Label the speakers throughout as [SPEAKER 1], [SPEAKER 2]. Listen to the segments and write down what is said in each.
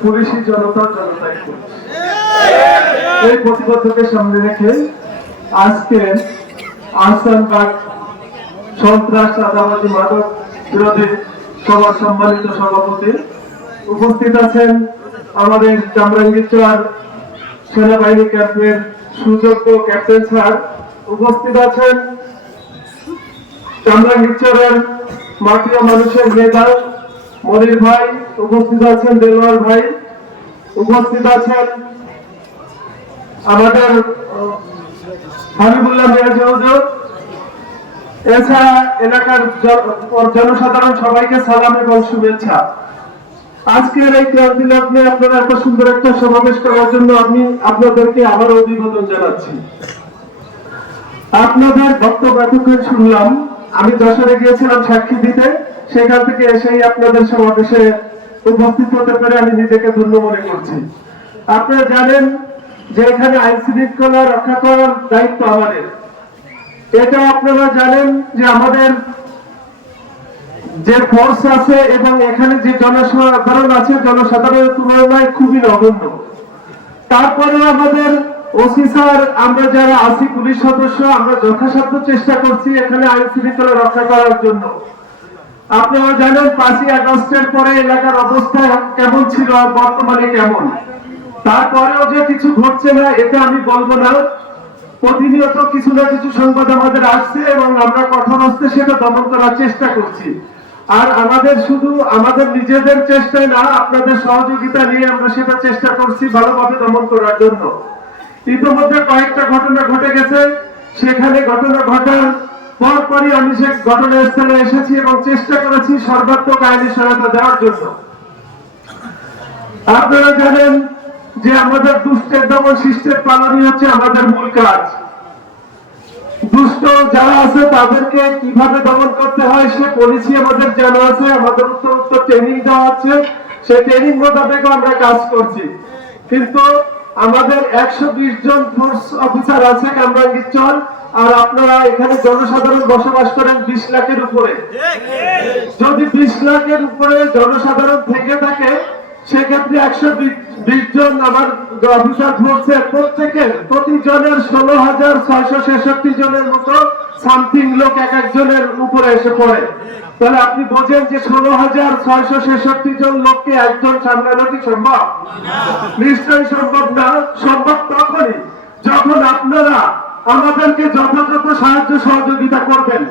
[SPEAKER 1] পুলিশি জনতা, জনতাই এই প্রতিবদ্ধকে সামনে রেখে আজকে আহসানবাগ সন্ত্রাস মাদক বিরোধী সম্মানিত সভাপতি উপস্থিত আছেন আমাদের চামরাঙ্গীরচর সেনাবাহিনী ক্যাম্পের সুযোগ্য ক্যাপ্টেন স্যার উপস্থিত আছেন। চামরাঙ্গীরচরের মাটি ও মানুষের নেতা মনির ভাই, উপস্থিত আছেন দেলোয়ার ভাই, উপস্থিত আছেন আমাদের হাবিবুল্লাহ মিরাজ এছাড়া এলাকার জনসাধারণ সবাইকে সালাম এবং শুভেচ্ছা। আজকের এই ক্রান্তি লগ্নে আপনারা এত সুন্দর একটা সমাবেশ করার জন্য আমি আপনাদেরকে আবার অভিবাদন জানাচ্ছি। আপনাদের বক্তব্য শুনলাম। আমি যশোরে গিয়েছিলাম সাক্ষী দিতে। সেখান থেকে এসেই আপনাদের সমাবেশে উপস্থিত হতে পেরে আমি নিজেকে ধন্য মনে করছি। আপনারা জানেন যে এখানে আইন শৃঙ্খলা রক্ষা করার দায়িত্ব আমাদের। এটা আপনারা জানেন যে আমাদের যে ফোর্স আছে এবং এখানে যে জনসাধারণ আছে, জনসাধারণের তুলনায় খুবই নগণ্য। তারপরে আমাদের ওসি স্যার আমরা যারা আছি পুলিশ সদস্য, আমরা যথাসাধ্য চেষ্টা করছি এখানে আইন শৃঙ্খলা রক্ষা করার জন্য। আপনারা জানেন পাঁচই আগস্টের পরে এলাকার অবস্থা কেমন ছিল আর বর্তমানে কেমন। তারপরেও যে কিছু ঘটছে না, এটা আমি বলব না। প্রতিনিয়ত কিছু না কিছু সংবাদ আমাদের আসছে এবং আমরা কঠোর হস্তে সেটা দমন করার চেষ্টা করছি। আর আমাদের শুধু আমাদের নিজেদের চেষ্টায় না, আপনাদের সহযোগিতা নিয়ে আমরা সেটা চেষ্টা করছি ভালোভাবে দমন করার জন্য। ইতিমধ্যে কয়েকটা ঘটনা ঘটে গেছে। সেখানে ঘটনা ঘটার পরপরই আমি সে ঘটনাস্থলে এসেছি এবং চেষ্টা করেছি সর্বাত্মক আইনি সহায়তা দেওয়ার জন্য। আপনারা জানেন যে আমাদের দুষ্টের দমন শিষ্টের পালনই হচ্ছে আমাদের মূল কাজ। দুষ্ট যারা আছে তাদেরকে কীভাবে দমন করতে হয় সে পলিসি আমাদের জানা আছে, আমাদের উত্তর উত্তর ট্রেনিং দেওয়া আছে। সেই ট্রেনিং মোতাবেক আমরা কাজ করছি। কিন্তু আমাদের একশো বিশ জন ফোর্স অফিসার আছে কামরাঙ্গীরচর আর আপনারা এখানে জনসাধারণ বসবাস করেন বিশ লাখের উপরে। যদি বিশ লাখের উপরে জনসাধারণ থেকে থাকে, সেক্ষেত্রে একশো বিশ জন আমার অফিসার ফোর্সে প্রত্যেকের প্রতিজনের ষোলো হাজার ছয়শো ছেষট্টি জনের মতো সামথিং লোক এক একজনের উপরে এসে পড়ে। তাহলে আপনি বোঝেন যে ষোলো হাজার ছয়শো ছেষট্টি জন লোককে একজন সামলানো কি সম্ভব? নিশ্চয়ই সম্ভব না। সম্ভব তখনই যখন আপনারা আমাদেরকে যথাযথ সাহায্য সহযোগিতা করবেন।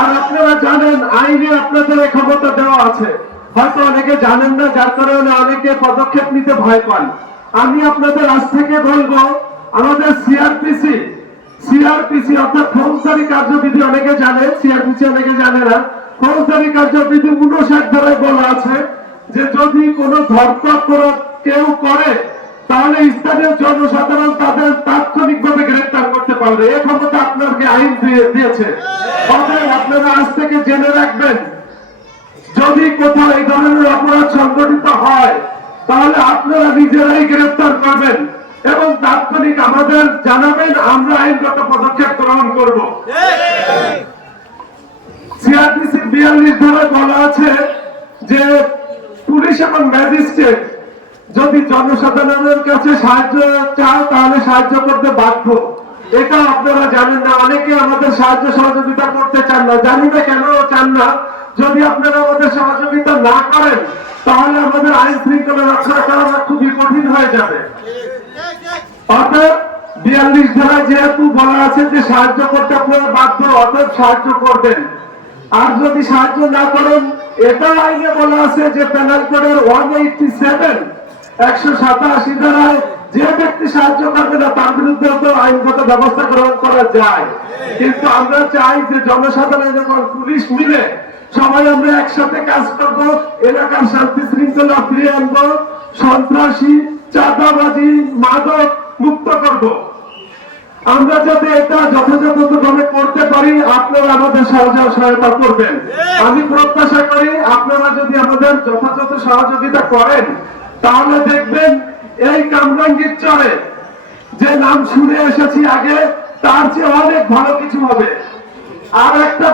[SPEAKER 1] আর আপনারা জানেন, আইনে আপনাদের ক্ষমতা দেওয়া আছে। হয়তো অনেকে জানেন না, যার কারণে অনেকে পদক্ষেপ নিতে ভয় পান। আমি আপনাদের আজ থেকে বলব, আমাদের সিআরপিসি সিআরপিসি অর্থাৎ ফৌজদারি কার্যবিধি অনেকে জানে সিআরপিসি অনেকে জানে না। ফৌজদারি কার্যবিধি উনষাট ধারায় বলা আছে যে যদি কোনো ধরপড় কেউ করে, তাহলে স্থানীয় জনসাধারণ তাদের তাৎক্ষণিকভাবে গ্রেফতার করতে পারবে। এ ক্ষমতা আপনাকে আইন দিয়েছে। অতএব আপনারা আজ থেকে জেনে রাখবেন, যদি কোথাও এই ধরনের অপরাধ সংগঠিত হয় তাহলে আপনারা নিজেরাই গ্রেফতার করবেন এবং তাৎক্ষণিক আমাদের জানাবেন, আমরা আইনগত পদক্ষেপ গ্রহণ করব। সিআরপিসি বিয়াল্লিশ বলা আছে যে পুলিশ এবং ম্যাজিস্ট্রেট যদি জনসাধারণের কাছে সাহায্য চাও তাহলে সাহায্য করতে বাধ্য। এটা আপনারা জানেন না, অনেকে আমাদের সাহায্য সহযোগিতা করতে চান না। জানি না কেন চান না। যদি আপনারা আমাদের সহযোগিতা না করেন আইন শৃঙ্খলা রক্ষা করা খুবই কঠিন হয়ে যাবে। অর্থাৎ বিয়াল্লিশ যেহেতু বলা আছে যে সাহায্য করতে বাধ্য, অতএব সাহায্য করবেন। আর যদি সাহায্য না করেন, এটা আইনে বলা আছে যে কোডের ওয়ান এইটটি সেভেন একশো সাতাশি ধারায় যে ব্যক্তি সাহায্য করবে না, তার বিরুদ্ধে তো আইনগত ব্যবস্থা গ্রহণ করা যায়। কিন্তু আমরা চাই যে জনসাধারণ পুলিশ মিলে সবাই আমরা একসাথে কাজ করব, এলাকার শান্তি শৃঙ্খলা ফিরিয়ে আনব, সন্ত্রাসী, চাঁদাবাজি, মাদক মুক্ত করব। আমরা যাতে এটা যথাযথভাবে করতে পারি, আপনারা আমাদের সহযোগ সহায়তা করবেন। আমি প্রত্যাশা করি আপনারা যদি আমাদের যথাযথ সহযোগিতা করেন, তাহলে দেখবেন এই কামরাঙ্গীর চরে যে নাম শুনে এসেছি আগে, তার চেয়ে অনেক ভালো কিছু হবে। আর একটা